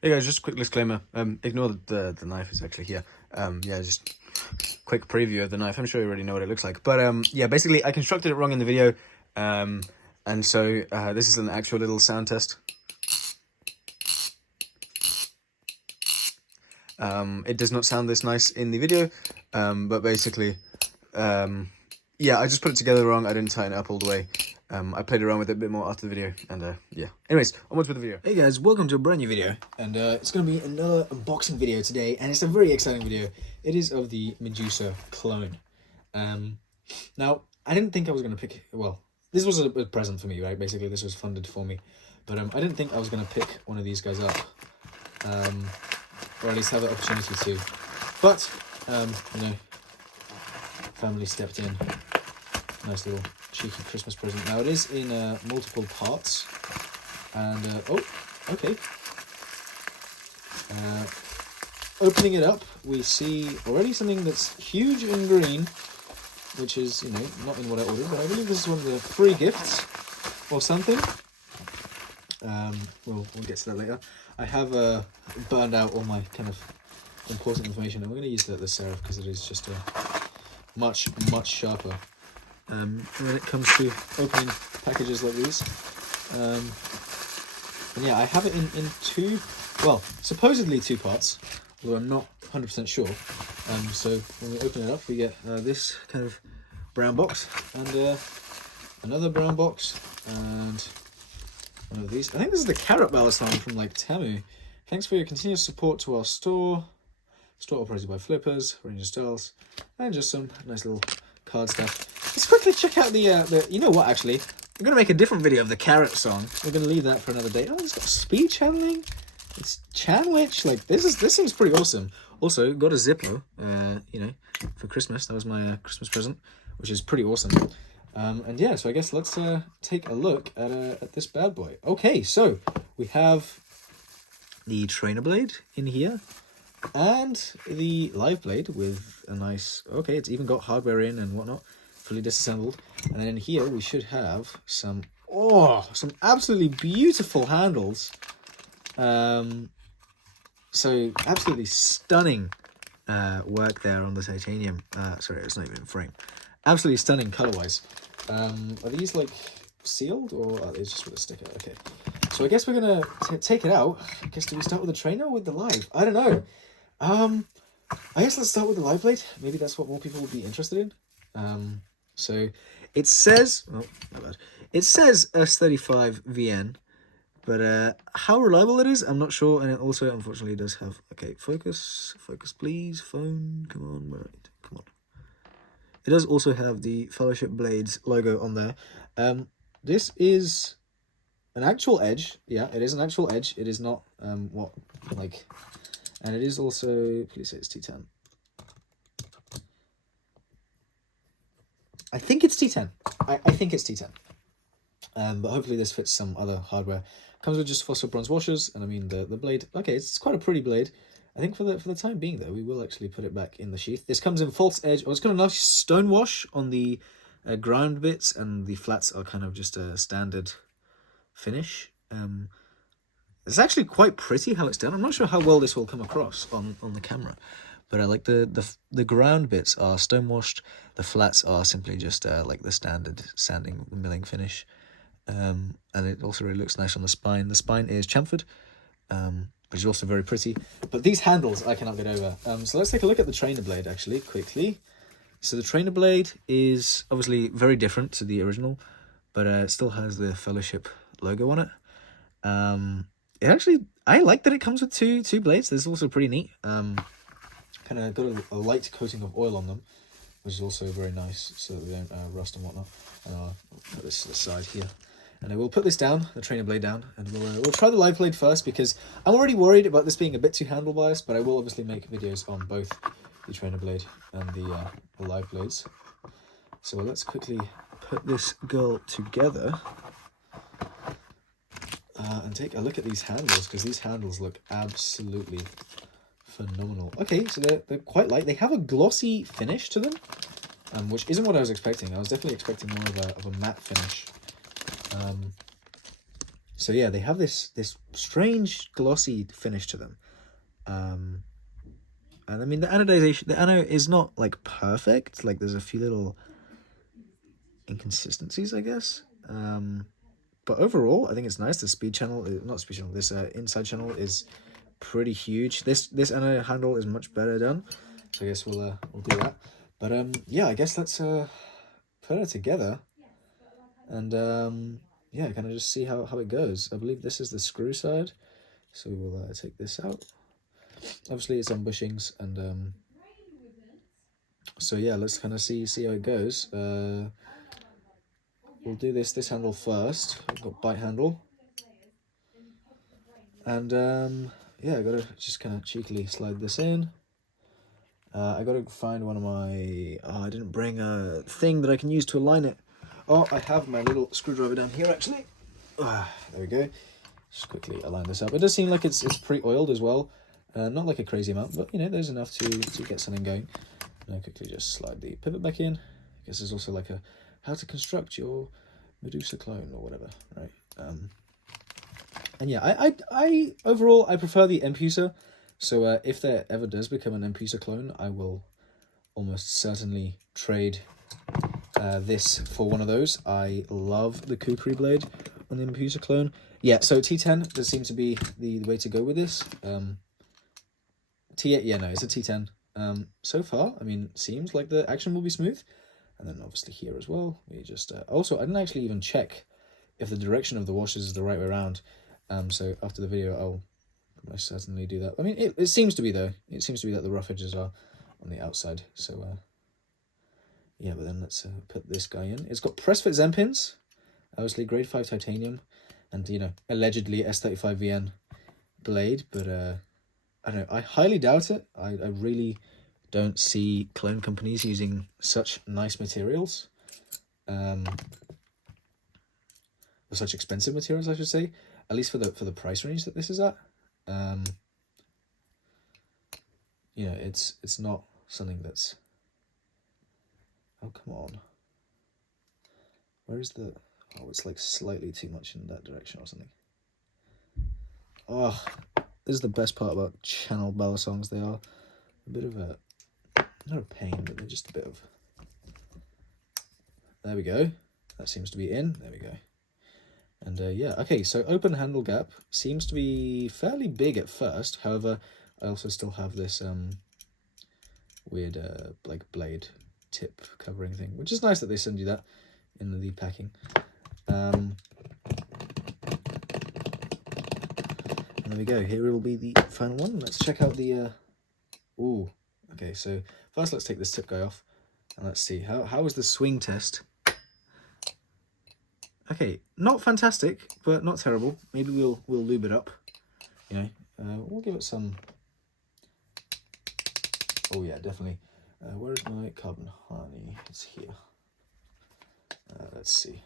Hey guys, just a quick disclaimer. Ignore the knife is actually here. Yeah, just quick preview of the knife. I'm sure you already know what it looks like. But yeah, basically I constructed it wrong in the video. And so this is an actual little sound test. It does not sound this nice in the video. But basically, yeah, I just put it together wrong. I didn't tighten it up all the way. I played around with it a bit more after the video, and yeah. Anyways, onwards with the video. Hey guys, welcome to a brand new video, and it's going to be another unboxing video today, and it's a very exciting video. It is of the Medusa clone. Now, I didn't think I was going to pick, well, this was a present for me, right? Basically, this was funded for me, but I didn't think I was going to pick one of these guys up, or at least have the opportunity to, but, you know, family stepped in. Nice little cheeky Christmas present. Now it is in multiple parts, and oh, okay. Opening it up, we see already something that's huge in green, which is, you know, not in what I ordered, but I believe this is one of the free gifts or something. We'll get to that later. I have burned out all my kind of important information, and we're going to use the serif because it is just much sharper. When it comes to opening packages like these. And yeah, I have it in two, well, supposedly two parts, although I'm not 100% sure. So when we open it up, we get this kind of brown box, and another brown box, and one of these. I think this is the carrot Balisong from like Temu. Thanks for your continuous support to our store. Store operated by flippers, range of styles, and just some nice little card stuff. Let's quickly check out the you know what, actually, I'm going to make a different video of the carrot song. We're going to leave that for another day. Oh, it's got speed channeling. It's Chanwich. Like, this seems pretty awesome. Also, got a Zippo, you know, for Christmas. That was my Christmas present, which is pretty awesome. And yeah, so I guess let's take a look at this bad boy. Okay, so we have the trainer blade in here, and the live blade with a nice, okay, it's even got hardware in and whatnot, fully disassembled. And then here we should have some absolutely beautiful handles. So absolutely stunning work there on the titanium. Sorry, it's not even in frame. Absolutely stunning color-wise. Are these like sealed, or are they just with a sticker? Okay, so I guess we're gonna take it out. I guess, do we start with the trainer or with the live? I don't know. I guess let's start with the live blade. Maybe that's what more people would be interested in. So it says, oh, my bad. It says S35 VN, but how reliable it is, I'm not sure. And it also, unfortunately, does have, okay, focus please, phone, come on, right, come on. It does also have the Fellowship Blades logo on there. This is an actual edge. Yeah, it is an actual edge. It is not what, like, and it is also, please say it's T10. I think it's T10. I think it's T10. But hopefully this fits some other hardware. Comes with just phosphor bronze washers, and I mean the blade. Okay, it's quite a pretty blade. I think for the time being though, we will actually put it back in the sheath. This comes in false edge. Oh, it's got a nice stone wash on the ground bits, and the flats are kind of just a standard finish. It's actually quite pretty how it's done. I'm not sure how well this will come across on the camera, but I like the ground bits are stone washed. The flats are simply just like the standard sanding milling finish, and it also really looks nice on the spine. The spine is chamfered, which is also very pretty. But these handles I cannot get over. So let's take a look at the trainer blade actually quickly. So the trainer blade is obviously very different to the original, but it still has the Fellowship logo on it. It actually, I like that it comes with two blades. This is also pretty neat. Kind of got a light coating of oil on them, which is also very nice, so that they don't rust and whatnot. And I'll put this to the side here, and I will put this down, the trainer blade down, and we'll try the live blade first, because I'm already worried about this being a bit too handle biased, but I will obviously make videos on both the trainer blade and the live blades. So let's quickly put this girl together. And take a look at these handles, because these handles look absolutely phenomenal. Okay, so they're quite light. They have a glossy finish to them, which isn't what I was expecting. I was definitely expecting more of a matte finish. So yeah, they have this strange glossy finish to them. And I mean, the anodization, the ano is not like perfect. Like there's a few little inconsistencies, I guess. But overall, I think it's nice. The speed channel, not speed channel, this inside channel is pretty huge. This ano handle is much better done. So I guess we'll do that. But yeah, I guess let's put it together and yeah, kind of just see how it goes. I believe this is the screw side, so we will take this out. Obviously, it's on bushings, and so yeah, let's kind of see how it goes. We'll do this handle first. We've got bite handle, and yeah, I gotta just kind of cheekily slide this in. I gotta find one of my. Oh, I didn't bring a thing that I can use to align it. Oh, I have my little screwdriver down here actually. There we go. Just quickly align this up. It does seem like it's pre-oiled as well. Not like a crazy amount, but you know, there's enough to get something going. And I quickly just slide the pivot back in. I guess there's also like a how to construct your Medusa clone or whatever, right? And yeah, I overall I prefer the Empusa. So if there ever does become an Empusa clone, I will almost certainly trade this for one of those. I love the Kukri blade on the Empusa clone. Yeah, so T10 does seem to be the way to go with this. T8, yeah, no, it's a T10. So far, I mean, seems like the action will be smooth. And then obviously here as well, we just... also, I didn't actually even check if the direction of the washers is the right way around. So after the video, I'll most certainly do that. I mean, it seems to be, though. It seems to be that the rough edges are on the outside. So, yeah, but then let's put this guy in. It's got press fit Zen pins. Obviously, grade 5 titanium. And, you know, allegedly S35VN blade, but I don't know, I highly doubt it. I really don't see clone companies using such nice materials. Or such expensive materials, I should say. At least for the price range that this is at. You know, it's not something that's... Oh, come on. Where is the... Oh, it's like slightly too much in that direction or something. Oh, this is the best part about channel Balisongs. They are a bit of a... Not a pain, but they're just a bit of... There we go. That seems to be in. There we go. And yeah, okay, so open handle gap seems to be fairly big at first. However, I also still have this weird like blade tip covering thing, which is nice that they send you that in the packing. And there we go. Here will be the final one. Let's check out the... Ooh, okay, so first let's take this tip guy off. And let's see, how is the swing test? Okay, not fantastic, but not terrible. Maybe we'll lube it up. You know, we'll give it some... Oh yeah, definitely. Where's my carbon honey? It's here. Let's see.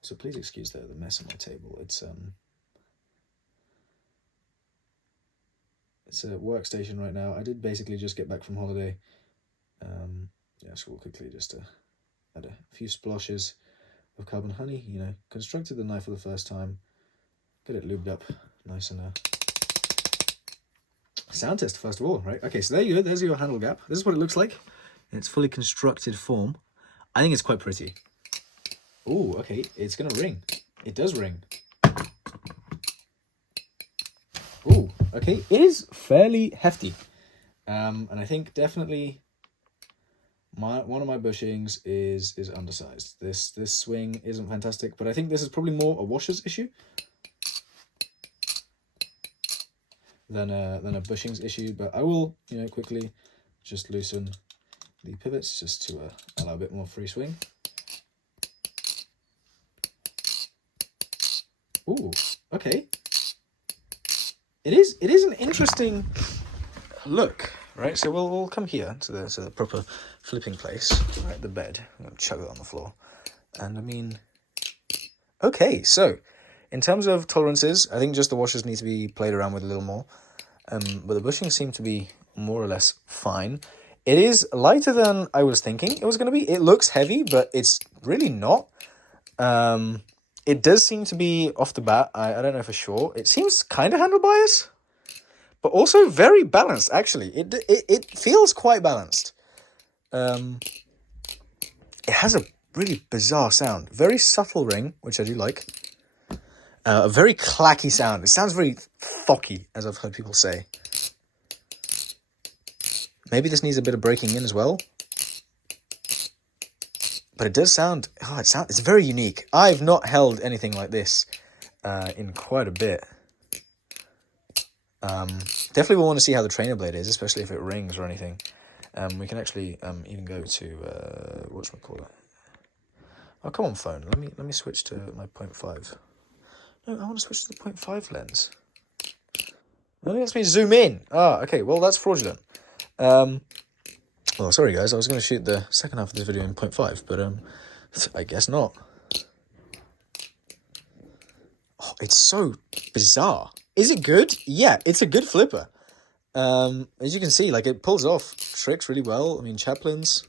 So please excuse the mess on my table. It's a workstation right now. I did basically just get back from holiday. Yeah, so we'll quickly just add a few splashes of carbon honey. You know, constructed the knife for the first time. Get it lubed up, nice and sound test first of all, right? Okay, so there you go. There's your handle gap. This is what it looks like in its fully constructed form. I think it's quite pretty. Oh, okay. It's gonna ring. It does ring. Oh, okay. It is fairly hefty, and I think definitely one of my bushings is undersized. This swing isn't fantastic, but I think this is probably more a washer's issue than a bushings issue. But I will, you know, quickly just loosen the pivots just to allow a bit more free swing. Ooh, okay. It is an interesting look, right? So we'll come here to the proper flipping place, right? The bed. I'm gonna chuck it on the floor, and I mean, okay. So in terms of tolerances, I think just the washers need to be played around with a little more. But the bushings seem to be more or less fine. It is lighter than I was thinking it was going to be. It looks heavy, but it's really not. It does seem to be, off the bat, I don't know for sure, it seems kind of handle bias, but also very balanced, actually. It feels quite balanced. It has a really bizarre sound. Very subtle ring, which I do like. A very clacky sound. It sounds very thocky, as I've heard people say. Maybe this needs a bit of breaking in as well. But it does sound... it's very unique. I've not held anything like this in quite a bit. Definitely will want to see how the trainer blade is, especially if it rings or anything. We can actually even go to... whatchamacallit? Oh, come on, phone. Let me switch to my 0.5. No, I want to switch to the 0.5 lens. It only lets me zoom in. Ah, okay. Well, that's fraudulent. Well, sorry, guys. I was going to shoot the second half of this video in 0.5, but I guess not. Oh, it's so bizarre. Is it good? Yeah, it's a good flipper. As you can see, like, it pulls off tricks really well. I mean, chaplains.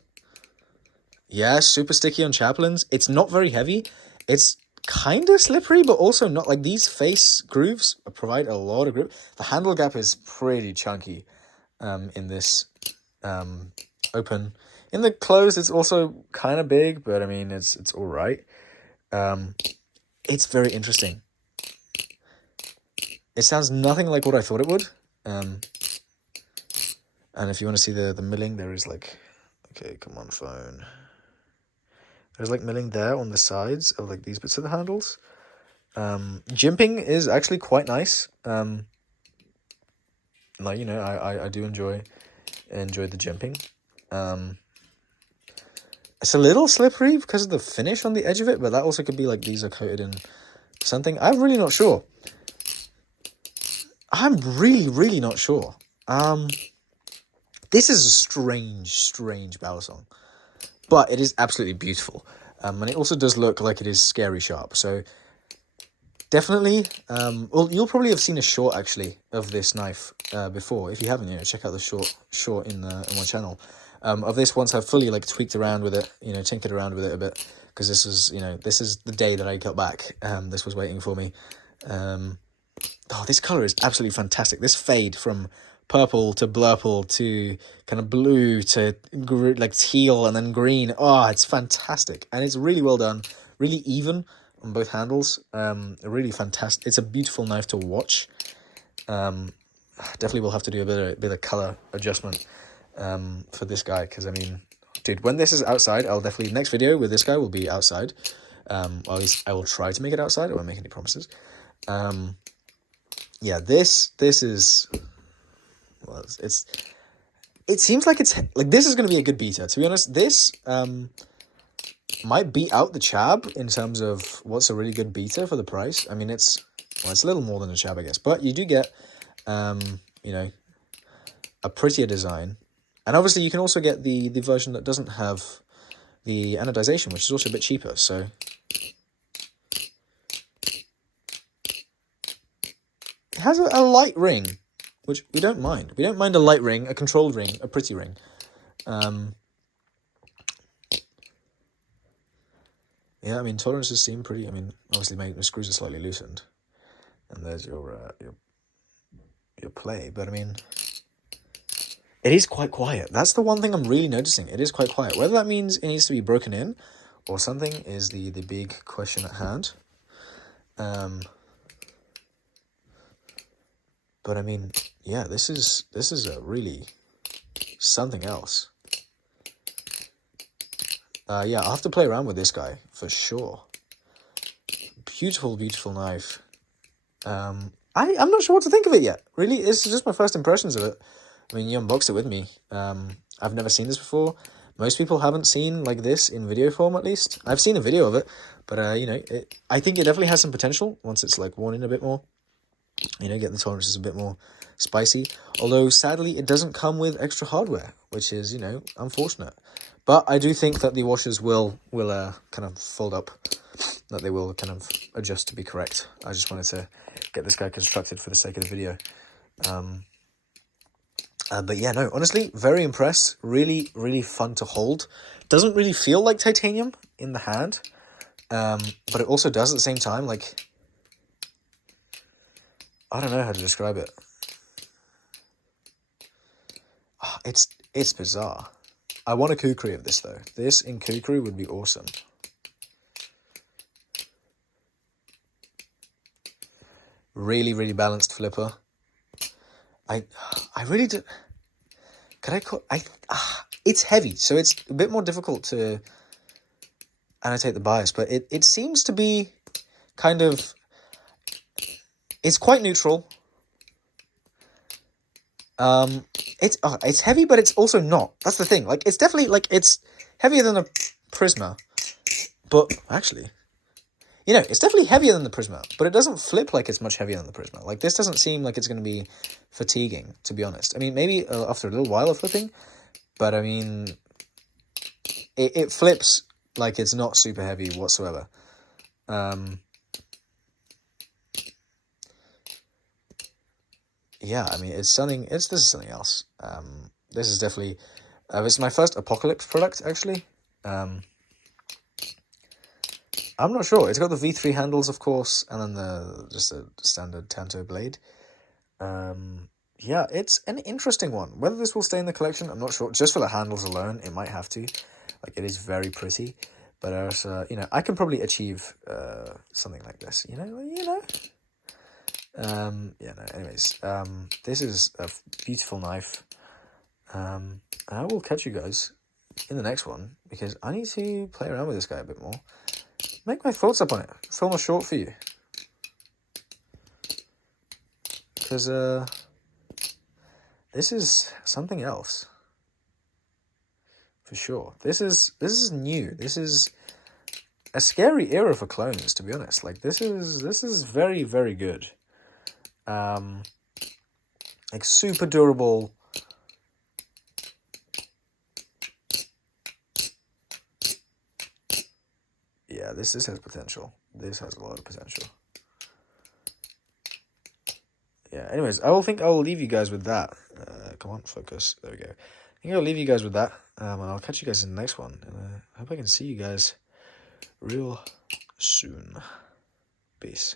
Yeah, super sticky on chaplains. It's not very heavy. It's kind of slippery, but also not. Like, these face grooves provide a lot of grip. The handle gap is pretty chunky in this open. In the closed, it's also kind of big, but I mean, it's all right. It's very interesting. It sounds nothing like what I thought it would. And if you want to see the milling, there is like... Okay, come on, phone. There's like milling there on the sides of like these bits of the handles. Jimping is actually quite nice. Like, you know, I do enjoy the jimping. It's a little slippery because of the finish on the edge of it, but that also could be like these are coated in something. I'm really not sure. I'm really not sure. This is a strange Balisong, but it is absolutely beautiful. And it also does look like it is scary sharp. So definitely, well, you'll probably have seen a short actually of this knife before. If you haven't, you know, check out the short in my channel of this once I've fully like tweaked around with it, you know, tinkered around with it a bit, because this is, you know, this is the day that I got back. This was waiting for me. Oh, this color is absolutely fantastic. This fade from purple to blurple to kind of blue to like teal and then green. Oh, it's fantastic. And it's really well done. Really even on both handles. Really fantastic. It's a beautiful knife to watch. Definitely will have to do a bit of color adjustment for this guy, because I mean, dude, when this is outside, I'll definitely... Next video with this guy will be outside. Or at least I will try to make it outside. I won't make any promises. Yeah, this is... Well, it seems like it's... Like, this is going to be a good beta. To be honest, this might beat out the Chab in terms of what's a really good beta for the price. I mean, it's a little more than a Chab, I guess. But you do get, you know, a prettier design. And obviously, you can also get the version that doesn't have the anodization, which is also a bit cheaper, so... It has a light ring, which we don't mind. We don't mind a light ring, a controlled ring, a pretty ring. Yeah, I mean, tolerances seem pretty... I mean, obviously my screws are slightly loosened. And there's your play, but I mean... It is quite quiet. That's the one thing I'm really noticing. It is quite quiet. Whether that means it needs to be broken in or something is the big question at hand. But I mean, yeah, this is a really something else. Yeah, I'll have to play around with this guy for sure. Beautiful, beautiful knife. I'm not sure what to think of it yet. Really, it's just my first impressions of it. I mean, you unboxed it with me. I've never seen this before. Most people haven't seen like this in video form, at least. I've seen a video of it, but you know, I think it definitely has some potential once it's like worn in a bit more. You know, get the tolerances a bit more spicy. Although, sadly, it doesn't come with extra hardware, which is, you know, unfortunate. But I do think that the washers will kind of fold up, that they will kind of adjust to be correct. I just wanted to get this guy constructed for the sake of the video. But yeah, no, honestly, very impressed. Really, really fun to hold. Doesn't really feel like titanium in the hand. but it also does at the same time, like, I don't know how to describe it. It's bizarre. I want a Kukri of this, though. This in Kukri would be awesome. Really, really balanced flipper. I really do. Could I call... it's heavy, so it's a bit more difficult to annotate the bias, but it seems to be kind of... It's quite neutral. It's heavy, but it's also not. That's the thing. Like, it's definitely, like, it's heavier than a Prisma, but actually, you know, it's definitely heavier than the Prisma, but it doesn't flip like it's much heavier than the Prisma. Like, this doesn't seem like it's going to be fatiguing, to be honest. I mean, maybe after a little while of flipping, but I mean, it flips like it's not super heavy whatsoever. Yeah, I mean, it's something. This is something else. This is definitely. It's my first Apocalypse product, actually. I'm not sure. It's got the V3 handles, of course, and then just a standard Tanto blade. Yeah, it's an interesting one. Whether this will stay in the collection, I'm not sure. Just for the handles alone, it might have to. Like, it is very pretty, but you know, I can probably achieve something like this. You know. Yeah, no, anyways, this is a beautiful knife, and I will catch you guys in the next one, because I need to play around with this guy a bit more, make my thoughts up on it, film a short for you, because, this is something else, for sure. This is new. This is a scary era for clones, to be honest. Like, this is very, very good. Like, super durable. Yeah, this has potential. This has a lot of potential. Yeah, anyways, I will leave you guys with that. Come on, focus. There we go. I think I'll leave you guys with that. And I'll catch you guys in the next one. And I hope I can see you guys real soon. Peace.